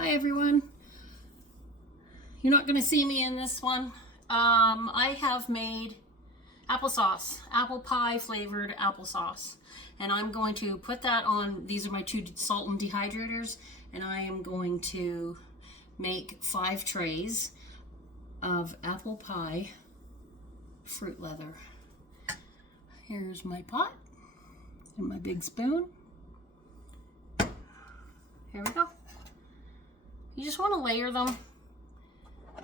Hi everyone. You're not going to see me in this one. I have made applesauce, apple pie flavored applesauce. And I'm going to put that on, these are my 2 salt and dehydrators, and I am going to make 5 trays of apple pie fruit leather. Here's my pot and my big spoon. Here we go. You just want to layer them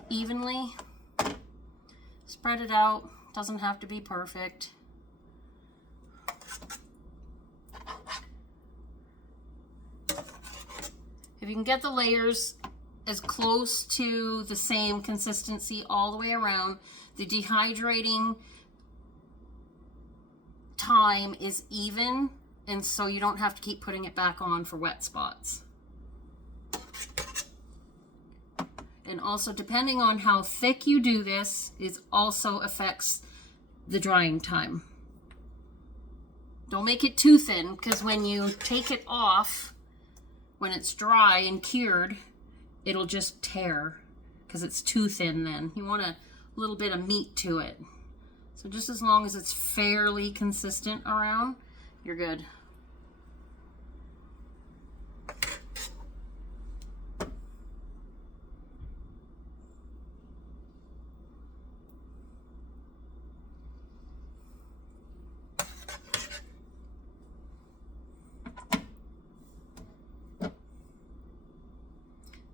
evenly. Spread it out. Doesn't have to be perfect. If you can get the layers as close to the same consistency all the way around, the dehydrating time is even, and so you don't have to keep putting it back on for wet spots. And also, depending on how thick you do this, it also affects the drying time. Don't make it too thin, because when you take it off, when it's dry and cured, it'll just tear, because it's too thin then. You want a little bit of meat to it. So just as long as it's fairly consistent around, you're good.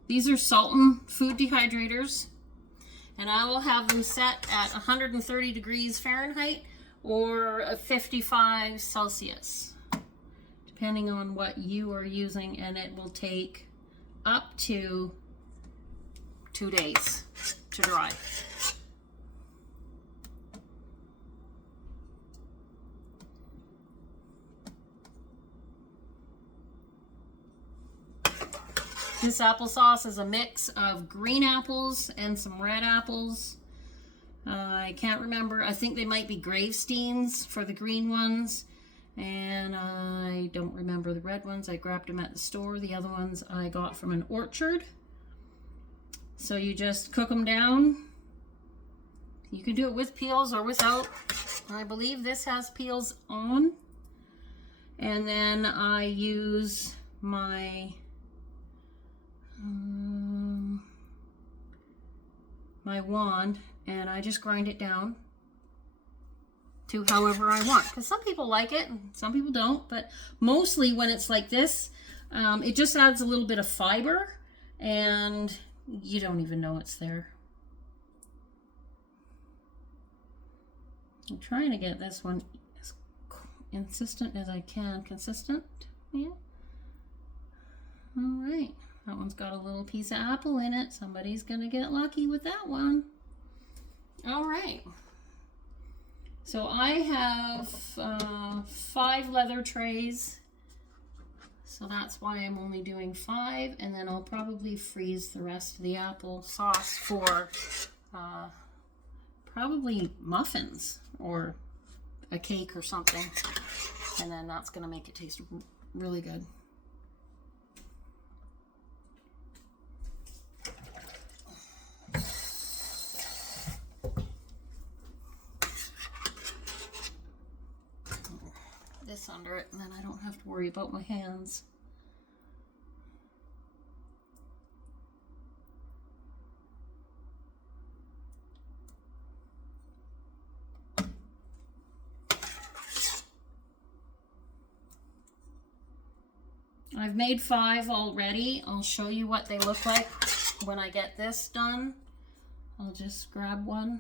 These are Sultan food dehydrators, and I will have them set at 130 degrees Fahrenheit or 55 Celsius, depending on what you are using, and it will take up to 2 days to dry. This applesauce is a mix of green apples and some red apples. I can't remember. I think they might be Gravesteins for the green ones. And I don't remember the red ones. I grabbed them at the store. The other ones I got from an orchard. So you just cook them down. You can do it with peels or without. I believe this has peels on. And then I use my wand, and I just grind it down to however I want, because some people like it and some people don't, but mostly when it's like this, it just adds a little bit of fiber and you don't even know it's there. I'm trying to get this one as consistent as I can. Consistent? Yeah. All right. That one's got a little piece of apple in it. Somebody's going to get lucky with that one. All right. So I have 5 leather trays. So that's why I'm only doing 5. And then I'll probably freeze the rest of the apple sauce for probably muffins or a cake or something. And then that's going to make it taste really good. This under it, and then I don't have to worry about my hands. I've made 5 already. I'll show you what they look like when I get this done. I'll just grab one.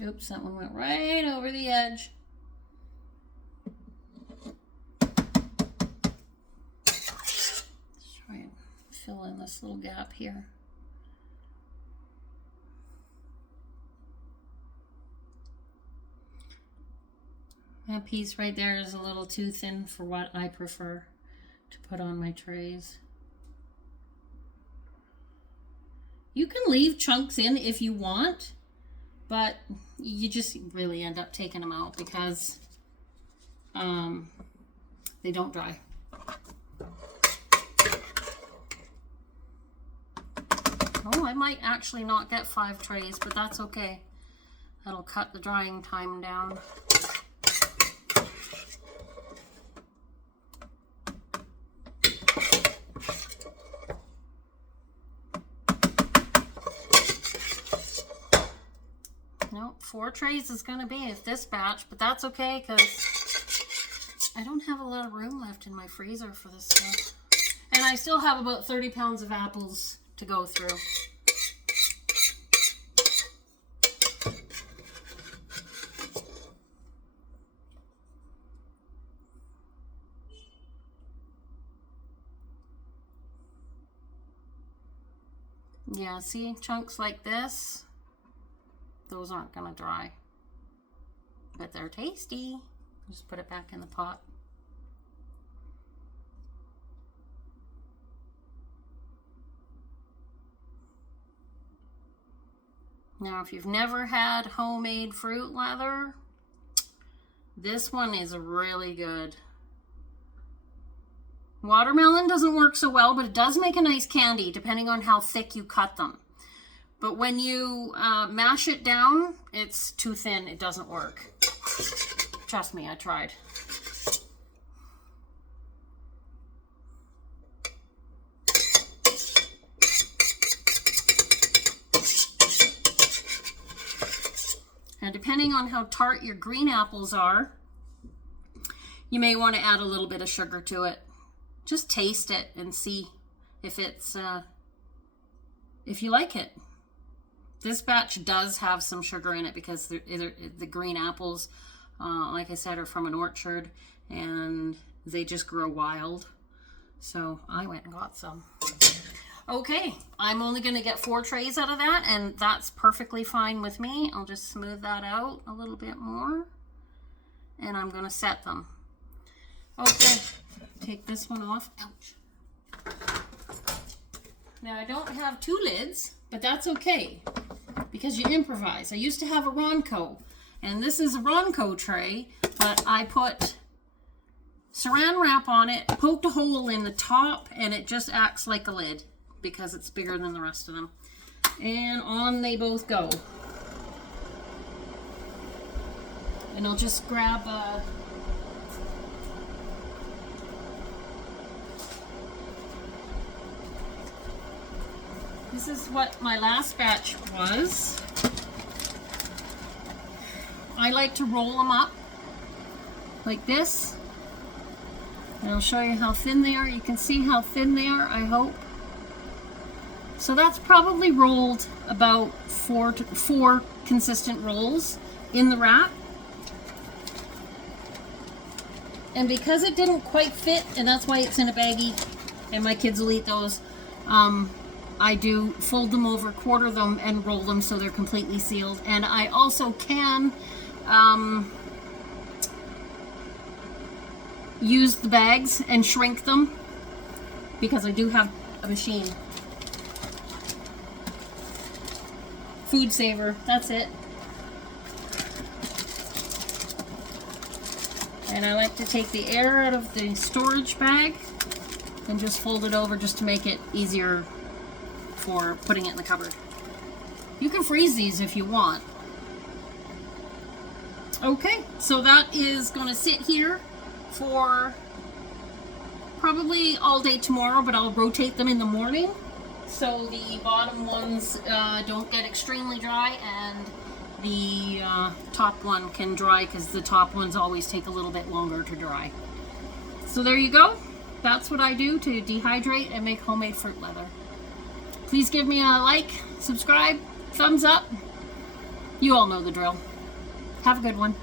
Oops, that one went right over the edge. Let's try and fill in this little gap here. That piece right there is a little too thin for what I prefer to put on my trays. You can leave chunks in if you want, but you just really end up taking them out because they don't dry. Oh, I might actually not get 5 trays, but that's okay. That'll cut the drying time down. Nope, 4 trays is gonna be if this batch, but that's okay because I don't have a lot of room left in my freezer for this stuff. And I still have about 30 pounds of apples to go through. Yeah, see, chunks like this, those aren't gonna dry, but they're tasty. Just put it back in the pot. Now, if you've never had homemade fruit leather, this one is really good. Watermelon doesn't work so well, but it does make a nice candy depending on how thick you cut them. But when you mash it down, it's too thin. It doesn't work. Trust me, I tried. Now, depending on how tart your green apples are, you may want to add a little bit of sugar to it. Just taste it and see if it's if you like it. This batch does have some sugar in it because the green apples, like I said, are from an orchard and they just grow wild. So I went and got some. Okay, I'm only going to get 4 trays out of that, and that's perfectly fine with me. I'll just smooth that out a little bit more, and I'm going to set them. Okay, take this one off. Ouch. Now, I don't have 2 lids, but that's okay, because you improvise. I used to have a Ronco, and this is a Ronco tray, but I put saran wrap on it, poked a hole in the top, and it just acts like a lid because it's bigger than the rest of them. And on they both go. And I'll just grab a this is what my last batch was. I like to roll them up like this. And I'll show you how thin they are. You can see how thin they are, I hope. So that's probably rolled about 4 consistent rolls in the wrap. And because it didn't quite fit, and that's why it's in a baggie, and my kids will eat those, I do fold them over, quarter them, and roll them so they're completely sealed. And I also can use the bags and shrink them because I do have a machine. Food saver, that's it. And I like to take the air out of the storage bag and just fold it over just to make it easier for putting it in the cupboard. You can freeze these if you want. Okay, so that is going to sit here for probably all day tomorrow, but I'll rotate them in the morning so the bottom ones don't get extremely dry and the top one can dry, because the top ones always take a little bit longer to dry. So there you go. That's what I do to dehydrate and make homemade fruit leather. Please give me a like, subscribe, thumbs up. You all know the drill. Have a good one.